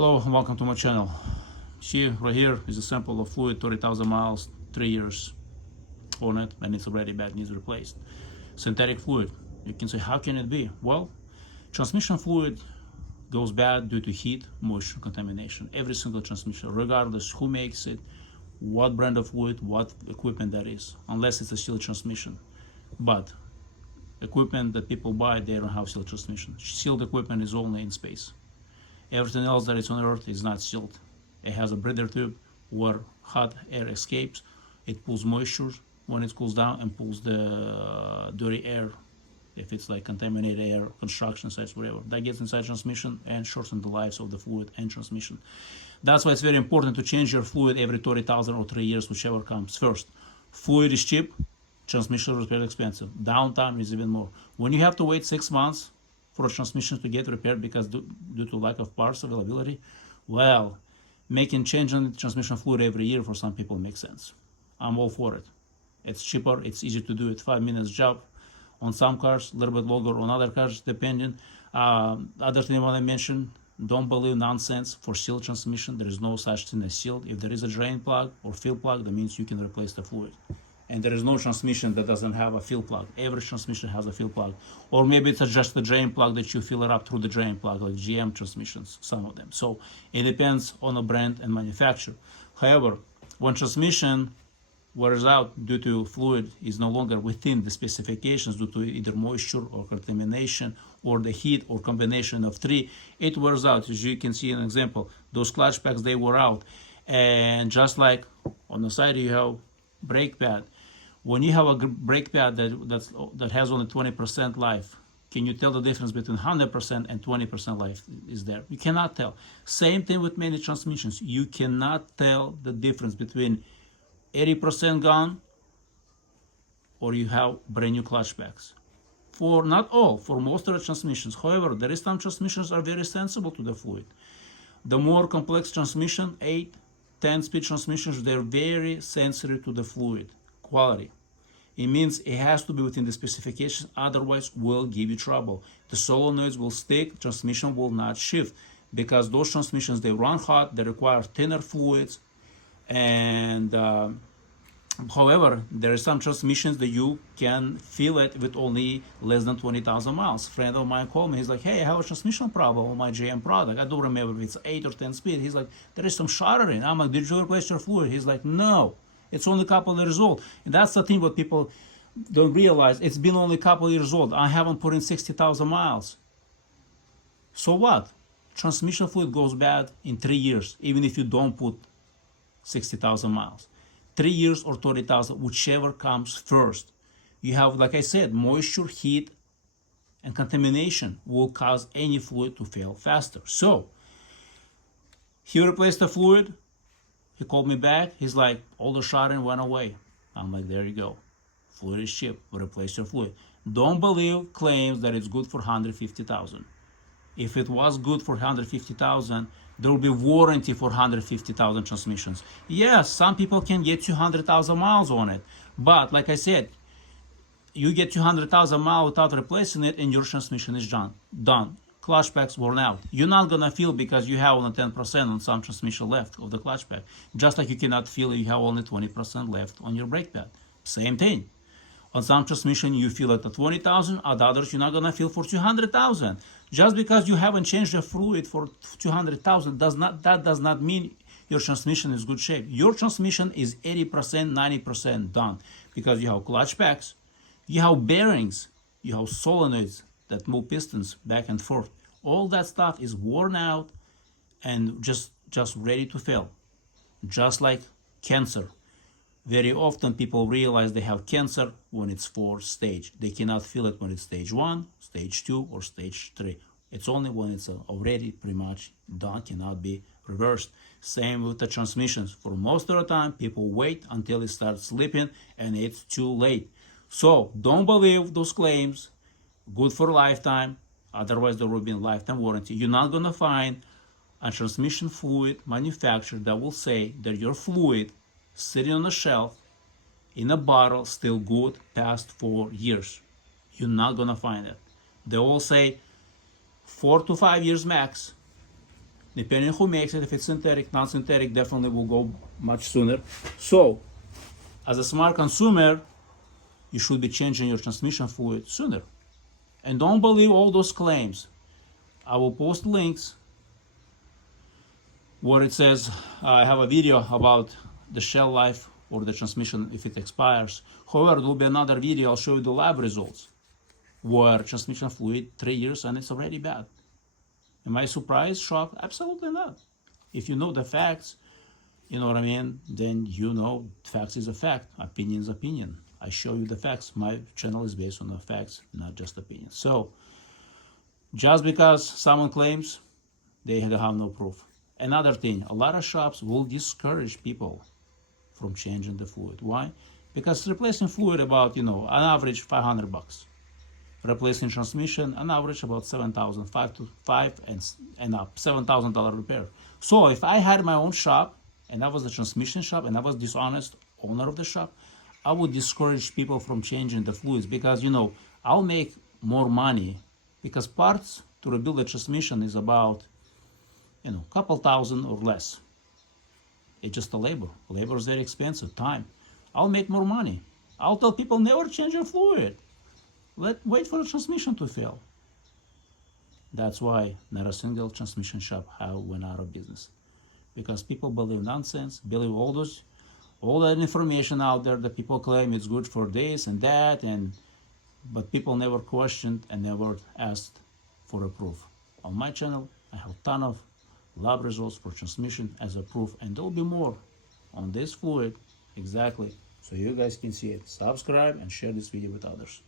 Hello and welcome to my channel. See, right here is a sample of fluid, 30,000 miles, 3 years on it, and it's already bad, needs replaced. Synthetic fluid. You can say, how can it be? Well, transmission fluid goes bad due to heat, moisture, contamination. Every single transmission, regardless who makes it, what brand of fluid, what equipment that is, unless it's a sealed transmission. But equipment that people buy, they don't have sealed transmission. Sealed equipment is only in space. Everything else that is on Earth is not sealed. It has a breather tube where hot air escapes. It pulls moisture when it cools down and pulls the dirty air, if it's like contaminated air, construction sites, whatever. That gets inside transmission and shortens the lives of the fluid and transmission. That's why it's very important to change your fluid every 30,000 or 3 years, whichever comes first. Fluid is cheap, transmission is very expensive. Downtime is even more. When you have to wait 6 months for a transmission to get repaired because due to lack of parts availability, well, making change on the transmission fluid every year for some people makes sense. I'm all for it. It's cheaper, it's easy to do it, 5 minutes job. On some cars, a little bit longer, on other cars, depending. Other thing I want to mention, don't believe nonsense for sealed transmission. There is no such thing as sealed. If there is a drain plug or fill plug, that means you can replace the fluid. And there is no transmission that doesn't have a fill plug. Every transmission has a fill plug. Or maybe it's just a drain plug that you fill it up through the drain plug, like GM transmissions, some of them. So it depends on the brand and manufacturer. However, when transmission wears out due to fluid is no longer within the specifications due to either moisture or contamination or the heat or combination of three, it wears out. As you can see an example, those clutch packs, they wore out. And just like on the side you have brake pad. When you have a brake pad that has only 20% life, can you tell the difference between 100% and 20% life is there? You cannot tell. Same thing with many transmissions. You cannot tell the difference between 80% gone or you have brand new clutch packs. For not all, for most of the transmissions. However, there is some transmissions are very sensible to the fluid. The more complex transmission, 8, 10-speed transmissions, they're very sensitive to the fluid quality. It means it has to be within the specifications, otherwise will give you trouble. The solenoids will stick, transmission will not shift, because those transmissions, they run hot, they require thinner fluids, and however, there are some transmissions that you can feel it with only less than 20,000 miles. A friend of mine called me, he's like, hey, I have a transmission problem on my GM product. I don't remember if it's 8 or 10 speed. He's like, there is some shuddering. I'm like, did you replace your fluid? He's like, no, it's only a couple of years old. And that's the thing what people don't realize. It's been only a couple of years old. I haven't put in 60,000 miles. So what? Transmission fluid goes bad in 3 years, even if you don't put 60,000 miles. 3 years or 30,000, whichever comes first. You have, like I said, moisture, heat, and contamination will cause any fluid to fail faster. So, he replaced the fluid. He called me back. He's like, all the shuddering went away. I'm like, there you go. Fluid is cheap. Replace your fluid. Don't believe claims that it's good for 150,000. If it was good for 150,000, there will be warranty for 150,000 transmissions. Yes, some people can get 200,000 miles on it. But like I said, you get 200,000 miles without replacing it and your transmission is done. Clutch packs worn out. You're not going to feel because you have only 10% on some transmission left of the clutch pack. Just like you cannot feel you have only 20% left on your brake pad. Same thing. On some transmission, you feel it at 20,000, at others, you're not going to feel for 200,000. Just because you haven't changed the fluid for 200,000, that does not mean your transmission is good shape. Your transmission is 80%, 90% done because you have clutch packs, you have bearings, you have solenoids that move pistons back and forth. All that stuff is worn out and just ready to fail. Just like cancer. Very often people realize they have cancer when it's 4th stage. They cannot feel it when it's stage 1, stage 2, or stage 3. It's only when it's already pretty much done, cannot be reversed. Same with the transmissions. For most of the time, people wait until it starts slipping and it's too late. So don't believe those claims. Good for lifetime. Otherwise, there will be a lifetime warranty. You're not going to find a transmission fluid manufacturer that will say that your fluid sitting on a shelf in a bottle still good past 4 years. You're not gonna find it. They all say 4 to 5 years max. depending on who makes it. If it's synthetic, non-synthetic, definitely will go much sooner. So, as a smart consumer, you should be changing your transmission fluid sooner. And don't believe all those claims. I will post links where it says I have a video about the shell life or the transmission if it expires. However, there will be another video. I'll show you the lab results where transmission fluid 3 years and it's already bad. Am I surprised, shocked? Absolutely not. If you know the facts, you know what I mean, then you know facts is a fact, opinion is opinion. I show you the facts. My channel is based on the facts, not just opinions. So just because someone claims, they have no proof. Another thing, a lot of shops will discourage people from changing the fluid. Why? Because replacing fluid about, on average $500. Replacing transmission, on average about $7,000, and up, $7,000 repair. So if I had my own shop and I was the transmission shop and I was dishonest owner of the shop, I would discourage people from changing the fluids because, I'll make more money because parts to rebuild the transmission is about, a couple thousand or less. It's just the labor. Labor is very expensive, time. I'll make more money. I'll tell people never change your fluid. Wait for the transmission to fail. That's why not a single transmission shop went out of business. Because people believe nonsense, believe all that information out there that people claim it's good for this and that, but people never questioned and never asked for a proof. On my channel, I have a ton of lab results for transmission as a proof, and there'll be more on this fluid exactly so you guys can see it. Subscribe and share this video with others.